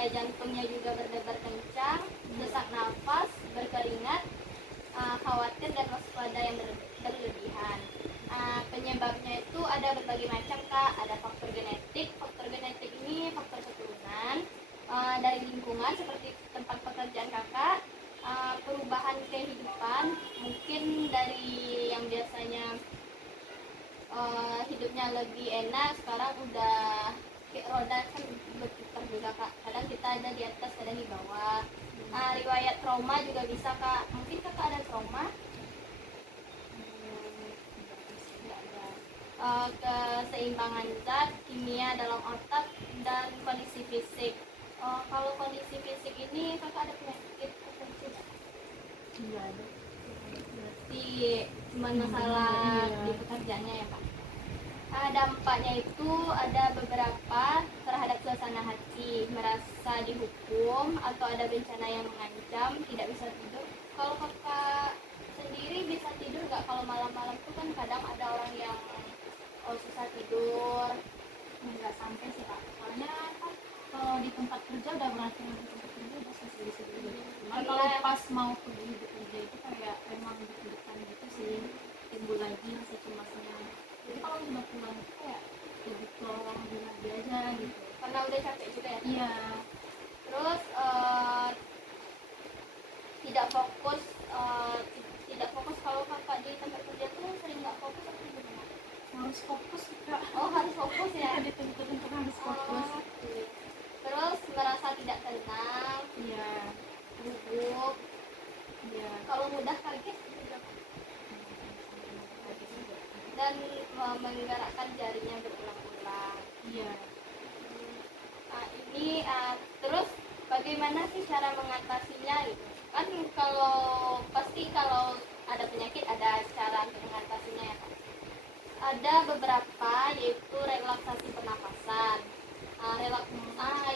daya jantungnya juga berdebar kencang, sesak nafas, berkeringat, khawatir dan waspada yang berlebihan. Penyebabnya itu ada berbagai macam Kak, ada faktor genetik. Faktor genetik ini faktor keturunan, dari lingkungan seperti tempat pekerjaan Kakak, perubahan kehidupan, mungkin dari yang biasanya hidupnya lebih enak sekarang udah kayak roda kan berputar juga Kak, kadang kita ada di atas kadang di bawah. Riwayat trauma juga bisa Kak, mungkin Kakak ada trauma. Keseimbangan zat kimia dalam otak dan kondisi fisik. Kalau kondisi fisik ini Kakak ada penyakit tertentu nggak? Enggak ada. Berarti cuma masalah di pekerjaannya ya Pak. Dampaknya itu ada beberapa terhadap suasana hati, merasa dihukum atau ada bencana yang mengancam, tidak bisa tidur. Kalau Kakak sendiri bisa tidur nggak kalau malam-malam itu kan kadang ada orang yang susah tidur. Enggak sampai sih Kak, soalnya kan kalau di tempat kerja udah merasa di tempat kerja udah selesai bisa tidur. Cuman kalau pas mau pergi bekerja itu kayak emang deg-degan gitu sih, timbul lagi rasa cemasnya. Jadi kalau udah pulang itu kayak lebih tolong lagi aja gitu, Karena udah capek juga ya. iya. Terus tidak fokus, tidak fokus kalau Kakak di tempat kerja tuh sering nggak fokus atau gimana? Harus fokus Kak. Oh harus fokus ya. Dituntut untuk harus fokus. Oke. Terus merasa tidak tenang, Iya, gugup, iya. kalau mudah kaget juga. Dan menggerakkan jarinya berulang-ulang. Iya. Ini terus bagaimana sih cara mengatasinya gitu? Kan kalau pasti kalau ada penyakit ada cara untuk mengatasinya ya kan? Ada beberapa yaitu relaksasi pernapasan.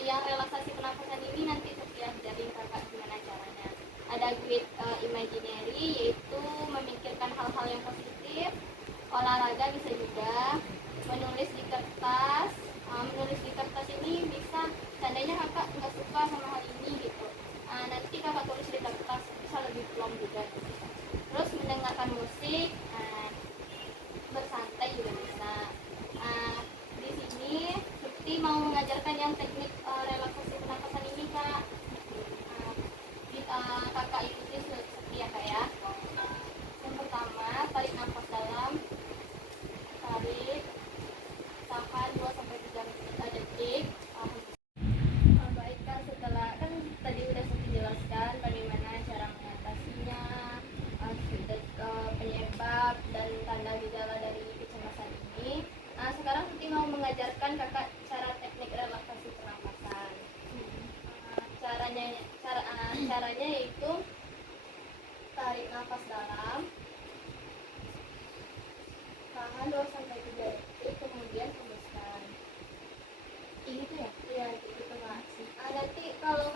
Yang relaksasi pernapasan ini nanti saya ajarin Kakak gimana caranya. Ada guide imaginary yaitu memikirkan hal-hal yang positif. Olahraga bisa juga, menulis di kertas. Menulis di kertas ini bisa, seandainya Kakak nggak suka sama hal ini gitu, nanti Kakak tulis di kertas bisa lebih plong juga gitu. Terus mendengarkan musik, bersantai juga bisa. Di sini seperti mau mengajarkan yang teknik relaksasi pernapasan ini Kak. Kakak ikuti seperti ya Kak ya. Yang pertama, tarik nafas dalam, tarik, tahan 2-3 detik. Baik Kak, setelah kan tadi udah saya jelaskan bagaimana cara mengatasinya, penyebab dan tanda gejala dari kecemasan ini. Sekarang Tuti mau mengajarkan Kakak cara teknik relaksasi pernapasan. Caranya yaitu tarik nafas dalam, tahan 2-3 detik, kemudian hembuskan. Ini tuh ya? Iya, gitu Kak. Nanti kalau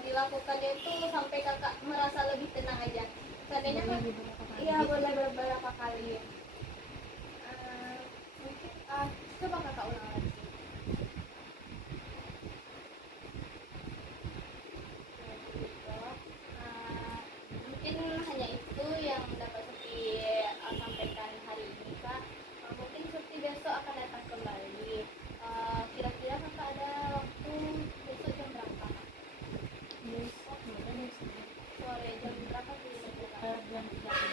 dilakukannya itu sampai Kakak merasa lebih tenang aja. Seandainya kan, iya boleh beberapa kali. Mungkin coba Kakak ulang lagi. Mungkin hanya itu yang dapat Suti sampaikan hari ini Kak. Mungkin Suti besok akan datang kembali. Kira-kira Kakak ada waktu besok jam berapa Kak? Besok boleh deh sih. Sore jam berapa sih? Jam 3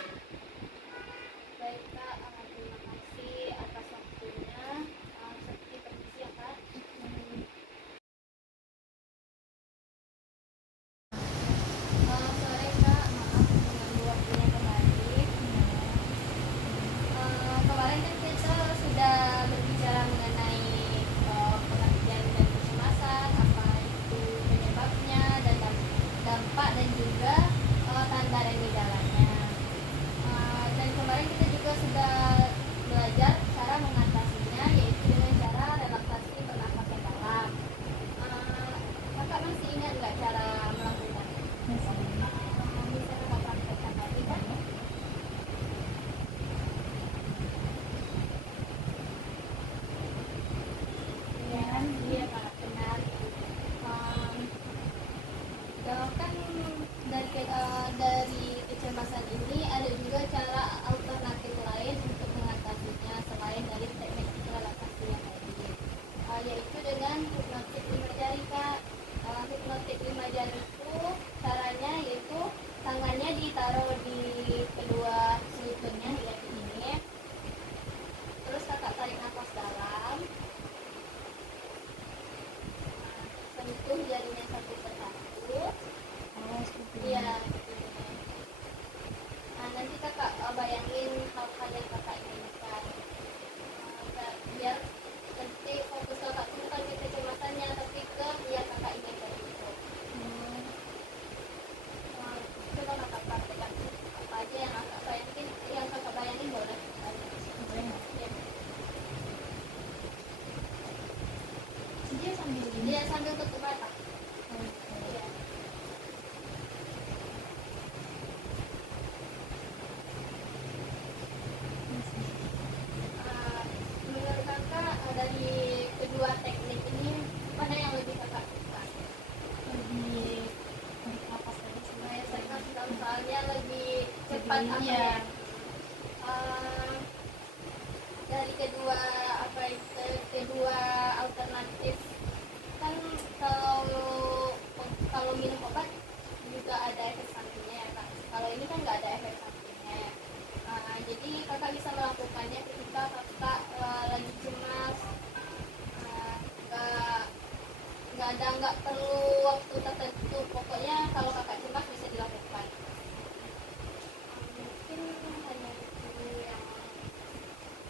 jatuh jarinya satu persatu. Oh, seperti Iya, ini. gitu. Nah, nanti kakak bayangin hal-hal yang kakak inginkan. Biar nanti fokus kakak tuh bukan ke kecemasannya, tapi ke yang kakak inginkan itu. Oh, Coba kakak praktekkan apa aja yang kakak bayangin boleh. boleh nggak? Ya. Dia sambil ini. Dia sambil tutup mata. Oke. Iya. Menurut kakak dari kedua teknik ini mana yang lebih kakak suka? Lebih apa saja sih? Saya soalnya lebih cepat Lebih, apa iya. ya? Eh, dari kedua apa itu kedua alternatif kan kalau kalau minum obat juga ada efek sampingnya ya kak. Kalau ini kan nggak ada efek sampingnya. Jadi kakak bisa melakukannya ketika kakak lagi cemas, nggak nggak perlu waktu tertentu. Pokoknya kalau kakak cemas bisa dilakukan. Mungkin hanya itu yang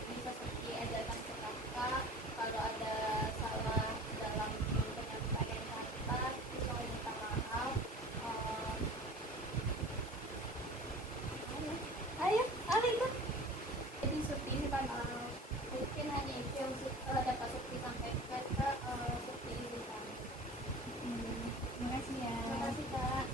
bisa seperti ajarkan ke kakak. Kalau ada salah dalam penyampaian kata kita minta maaf. Ayo itu jadi seperti ini kan mungkin hanya itu yang dapat seperti sampaikan kak seperti ini kan. Terima kasih ya. Terima kasih kak.